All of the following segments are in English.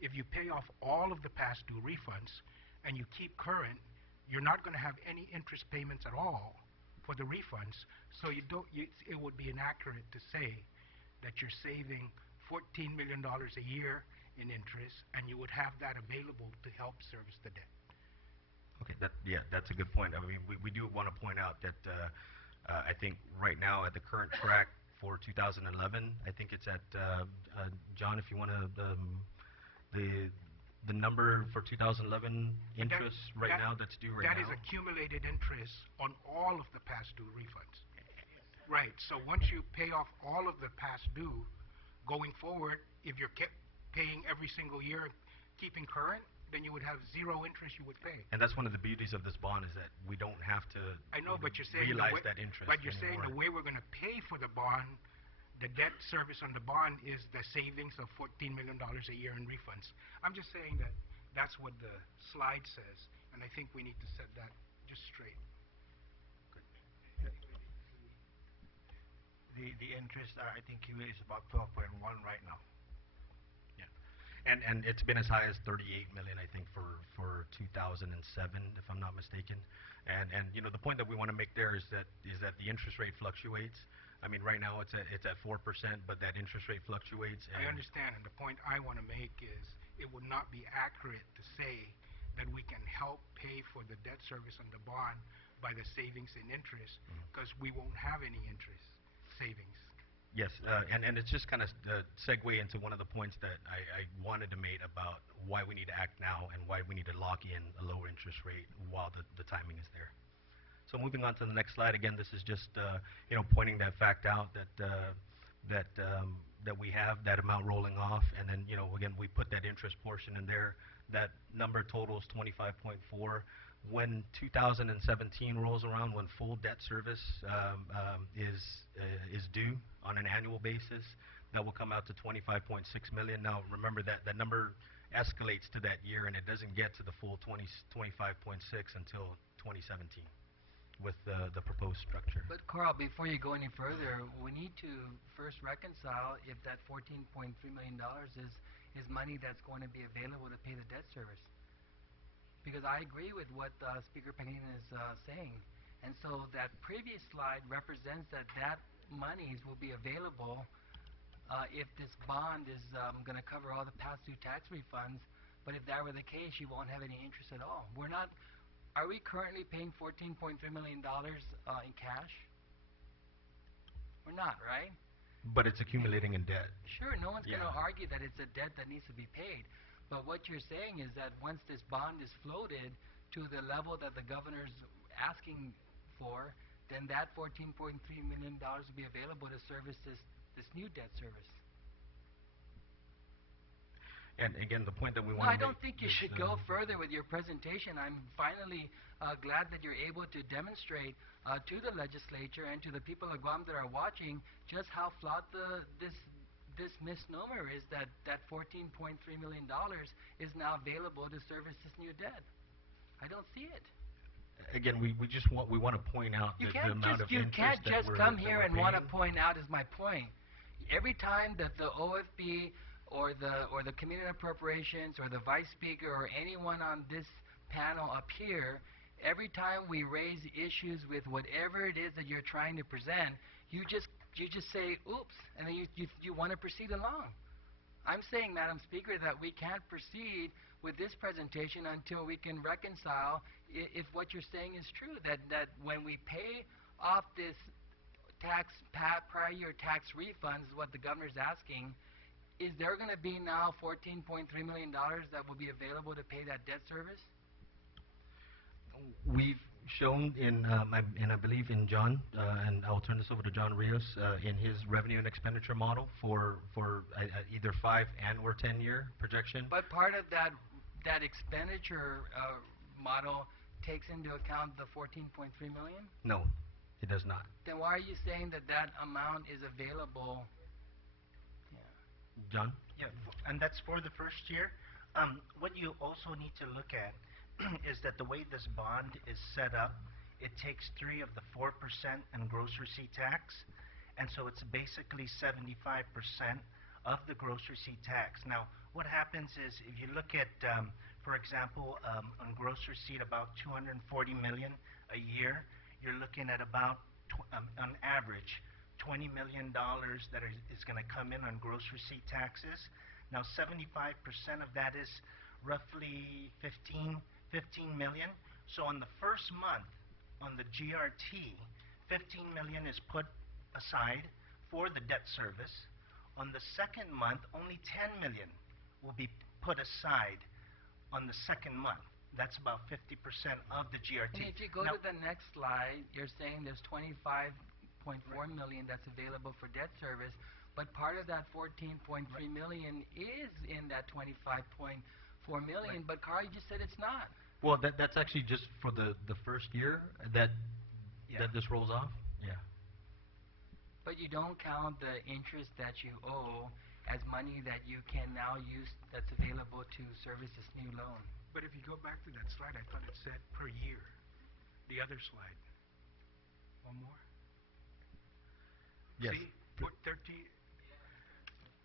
If you pay off all of the past due refunds and you keep current, you're not going to have any interest payments at all for the refunds. So it would be inaccurate to say that you're saving $14 million a year in interest, and you would have that available to help service the debt. Okay, that's a good point. I mean, we do want to point out that I think right now at the current track for 2011, I think it's at John, if you want to the number for 2011 interest now that's due right now. That is accumulated interest on all of the past due refunds. Right. So once you pay off all of the past due, going forward, if you're paying every single year, keeping current, then you would have zero interest you would pay. And that's one of the beauties of this bond is that we don't have to but you're saying realize that interest. But you're saying the way we're going to pay for the bond, the debt service on the bond is the savings of $14 million a year in refunds. I'm just saying that that's what the slide says, and I think we need to set that just straight. The interest, I think, is about 12.1 right now. And it's been as high as 38 million, I think, for 2007, if I'm not mistaken. And you know, the point that we want to make there is that the interest rate fluctuates. I mean, right now it's at 4%, but that interest rate fluctuates. I understand, and the point I want to make is it would not be accurate to say that we can help pay for the debt service on the bond by the savings in interest, because we won't have any interest savings. Yes, and it's just kind of segue into one of the points that I wanted to make about why we need to act now and why we need to lock in a lower interest rate while the timing is there. So moving on to the next slide. Again, this is just you know, pointing that fact out that that we have that amount rolling off, and then you know, again, we put that interest portion in there. That number totals 25.4. When 2017 rolls around, when full debt service is due on an annual basis, that will come out to 25.6 million. Now, remember that that number escalates to that year, and it doesn't get to the full 25.6 until 2017 with the proposed structure. But Carl, before you go any further, we need to first reconcile if that $14.3 million is money that's going to be available to pay the debt service. Because I agree with what Speaker Pangilinan is saying. And so that previous slide represents that monies will be available if this bond is going to cover all the past due tax refunds. But if that were the case, you won't have any interest at all. Are we currently paying $14.3 million in cash? We're not, right? But it's accumulating in debt. Sure, no one's going to argue that it's a debt that needs to be paid. But what you're saying is that once this bond is floated to the level that the governor's asking for, then that $14.3 million will be available to service this new debt service. And again, the point that we want to make... I don't think you should go further with your presentation. I'm finally glad that you're able to demonstrate to the legislature and to the people of Guam that are watching just how flawed this misnomer is that $14.3 million is now available to service this new debt. I don't see it. Again, we want to point out the amount of interest. You can't just come here and want to point out, is my point. Every time that the OFB or the Committee on Appropriations or the Vice Speaker or anyone on this panel up here, every time we raise issues with whatever it is that you're trying to present, you just say, oops, and then you want to proceed along. I'm saying, Madam Speaker, that we can't proceed with this presentation until we can reconcile if what you're saying is true, that when we pay off this prior year tax refunds, what the governor's asking, is there going to be now $14.3 million that will be available to pay that debt service? We've shown I believe in John, and I'll turn this over to John Rios, in his revenue and expenditure model for either 5 and or 10-year projection. But part of that expenditure model takes into account the $14.3 million? No, it does not. Then why are you saying that amount is available? John? Yeah, and that's for the first year. What you also need to look at is that the way this bond is set up, it takes 3 of the 4% in gross receipt tax, and so it's basically 75% of the gross receipt tax. Now, what happens is if you look at, for example, on gross receipt about 240 million a year, you're looking at about, on average, $20 million that is going to come in on gross receipt taxes. Now, 75% of that is roughly 15 million. So on the first month, on the GRT, 15 million is put aside for the debt service. On the second month, only 10 million will be put aside on the second month. That's about 50% of the GRT. And if you go to the next slide, you're saying there's 25.4 million that's available for debt service, but part of that 14.3 million is in that 25.4 million. But Carl, you just said it's not. Well, that's actually just for the first year that this rolls off. Yeah. But you don't count the interest that you owe as money that you can now use that's available to service this new loan. But if you go back to that slide, I thought it said per year. The other slide. One more. Yes. See, put 13.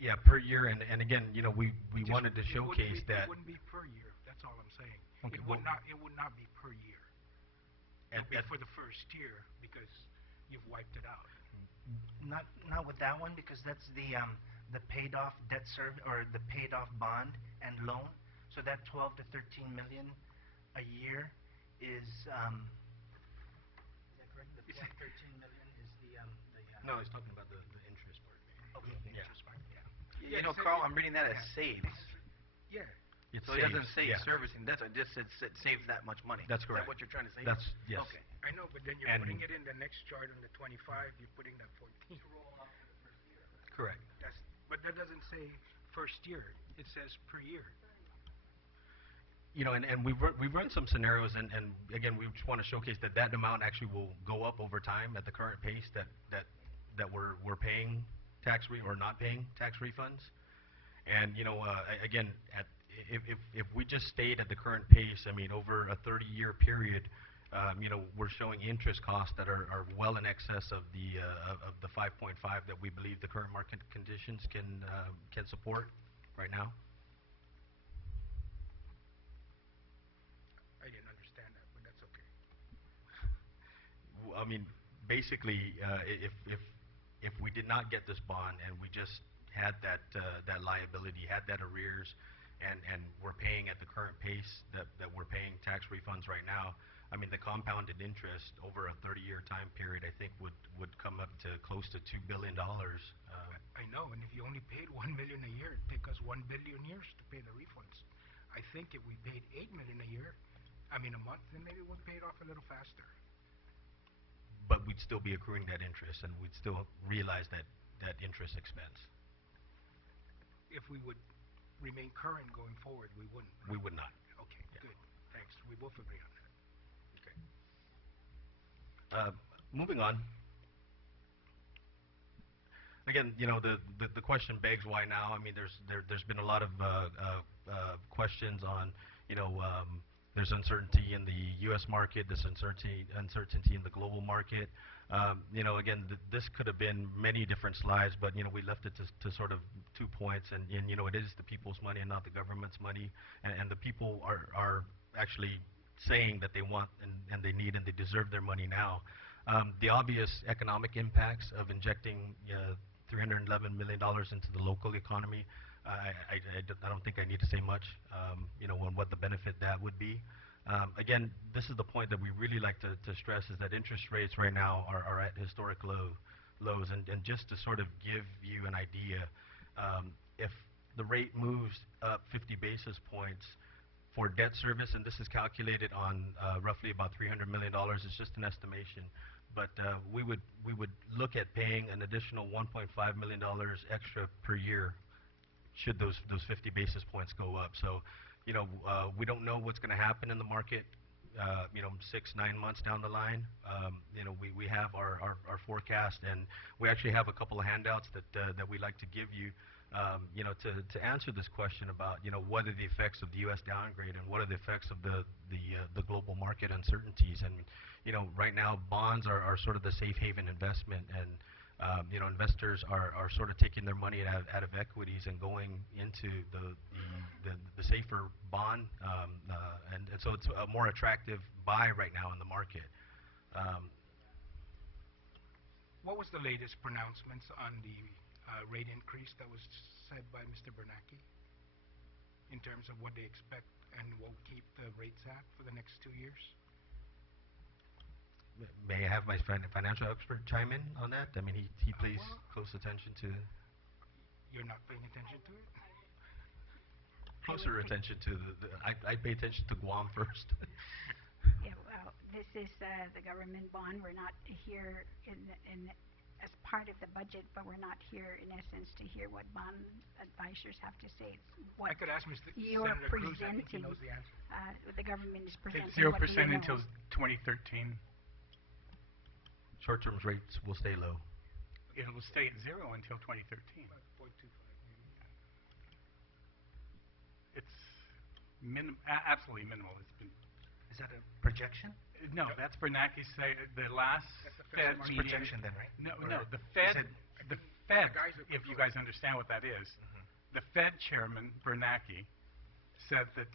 Yeah, per year, and again, you know, we wanted to showcase that. It wouldn't be per year. That's all I'm saying. Okay, It would not be per year. It would be for the first year because you've wiped it out. Not with that one, because that's the paid off debt service or the paid off bond and loan. So that 12 to 13 million a year is that correct? The 12 13 million is the No, he's talking about the interest part. okay, the Yeah. interest part, yeah. You know, Carl, I'm reading that as saves. Yeah. It So it doesn't say yeah. servicing. That's it just it saves that much money. That's Is correct. that what you're trying to say? That's yes. Okay. I know, but then you're And- putting it in the next chart on the 25. You're putting that 14. Correct. But that doesn't say first year. It says per year. You know, and we've run some scenarios, and again, we just want to showcase that amount actually will go up over time at the current pace that we're paying or not paying tax refunds. And you know, again, if we just stayed at the current pace, I mean, over a 30-year period, you know, we're showing interest costs that are well in excess of the 5.5 that we believe the current market conditions can support right now. I didn't understand that, but that's okay. I mean, basically, if we did not get this bond and we just had that liability, had that arrears, and we're paying at the current pace that we're paying tax refunds right now, I mean, the compounded interest over a 30-year time period, I think, would come up to close to $2 billion. I know, and if you only paid 1 million a year, it'd take us 1 billion years to pay the refunds. I think if we paid 8 million a year, I mean a month, then maybe we'll pay it off a little faster. But we'd still be accruing that interest, and we'd still realize that interest expense. If we would remain current going forward, we wouldn't. We would not. Okay, good. Thanks. We both agree on that. Moving on. Again, you know, the question begs why now. I mean, there's been a lot of questions on, you know, there's uncertainty in the U.S. market, there's uncertainty in the global market. You know, again, this could have been many different slides, but you know, we left it to sort of 2 points, and you know, it is the people's money and not the government's money, and the people are actually saying that they want and they need and they deserve their money now. The obvious economic impacts of injecting $311 million into the local economy, I don't think I need to say much, you know, on what the benefit that would be. Again, this is the point that we really like to stress, is that interest rates right now are at historic lows, and just to sort of give you an idea, if the rate moves up 50 basis points for debt service, and this is calculated on roughly about $300 million, it's just an estimation, but we would look at paying an additional $1.5 million extra per year should those 50 basis points go up. So, you know, we don't know what's going to happen in the market, you know, 6-9 months down the line. You know, we have our forecast, and we actually have a couple of handouts that we like to give you, you know, to answer this question about, you know, what are the effects of the U.S. downgrade and what are the effects of the global market uncertainties. And, you know, right now bonds are sort of the safe haven investment, and Investors are sort of taking their money out of equities and going into the safer bond, and so it's a more attractive buy right now in the market. What was the latest pronouncements on the rate increase that was said by Mr. Bernanke in terms of what they expect and will keep the rates at for the next 2 years? May I have my financial expert chime in on that? I mean, he pays close attention to. You're not paying attention to it? Closer attention to I pay attention to Guam first. Yeah, well, this is the government bond. We're not here as part of the budget, but we're not here in essence to hear what bond advisors have to say. It's what I could ask Mr. you're Senator Cruz. I think he presenting. knows the answer. The government is presenting. It's 0% what do you know? until 2013. Short-term rates will stay low. It will stay at 0 until 2013. 0.25 maybe. It's absolutely minimal. It's been Is that a projection? no. That's Bernanke say the last That's the Fed Fed's meeting. Projection then, right? No, Or no. The is Fed, it- the Fed. guys that If you control guys understand what that is, the Fed chairman Bernanke said that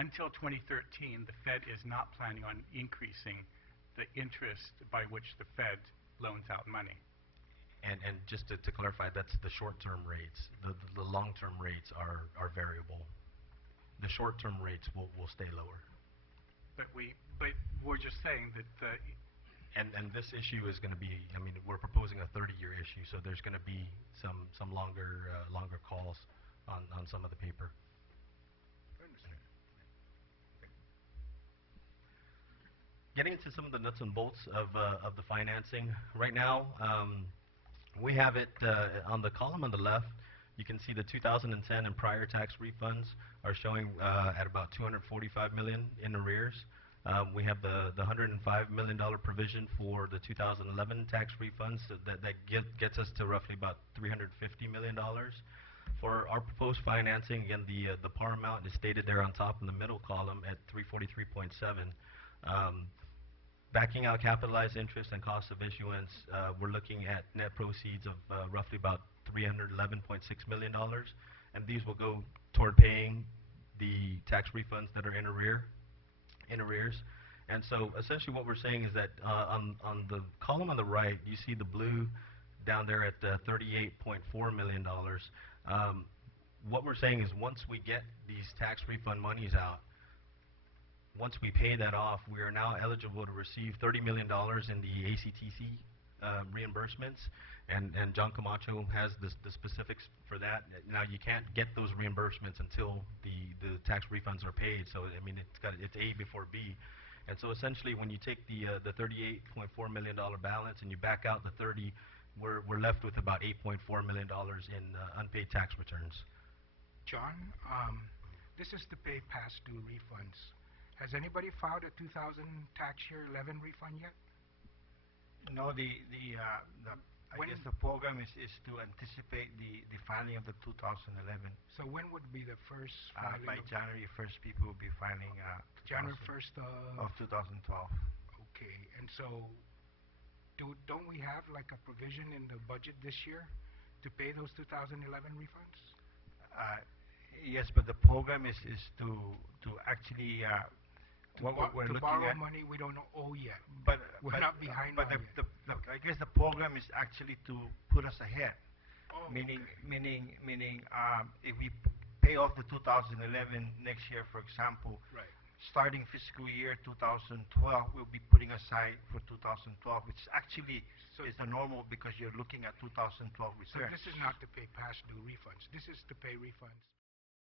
until 2013, the Fed is not planning on increasing the interest by which the Fed loans out money. And just to clarify, that's the short-term rates. The long-term rates are variable. The short-term rates will stay lower. But we're just saying that And this issue is going to be, I mean, we're proposing a 30-year issue, so there's going to be some longer calls on some of the paper. I understand. Getting into some of the nuts and bolts of the financing right now, we have it on the column on the left. You can see the 2010 and prior tax refunds are showing at about $245 million in arrears. We have the $105 million provision for the 2011 tax refunds that gets us to roughly about $350 million. For our proposed financing, again, the par amount is stated there on top in the middle column at 343.7. Backing out capitalized interest and cost of issuance, we're looking at net proceeds of roughly about $311.6 million, and these will go toward paying the tax refunds that are in arrears. And so essentially what we're saying is that on the column on the right, you see the blue down there at $38.4 million. What we're saying is once we get these tax refund monies out, once we pay that off, we are now eligible to receive $30 million in the ACTC reimbursements, and John Camacho has the specifics for that. Now you can't get those reimbursements until the tax refunds are paid, so I mean it's A before B. And so essentially when you take the $38.4 million balance and you back out the 30, we're left with about $8.4 million in unpaid tax returns. John, this is to pay past due refunds. Has anybody filed a 2000 tax year 11 refund yet? No, I When- guess the program is to anticipate the filing of the 2011. So when would be the first filing? By of January 1st, people will be filing January 2000 1st of 2012. Okay, and so don't we have like a provision in the budget this year to pay those 2011 refunds? Yes, but the program is to actually what we're to looking borrow at. money we don't owe yet. But We're not behind But on the, I guess the program is actually to put us ahead. Oh, Meaning, okay. if we pay off the 2011 next year, for example, Right. starting fiscal year 2012, we'll be putting aside for 2012, which actually So- is the normal because you're looking at 2012 So returns. this is not to pay past due refunds. This is to pay refunds.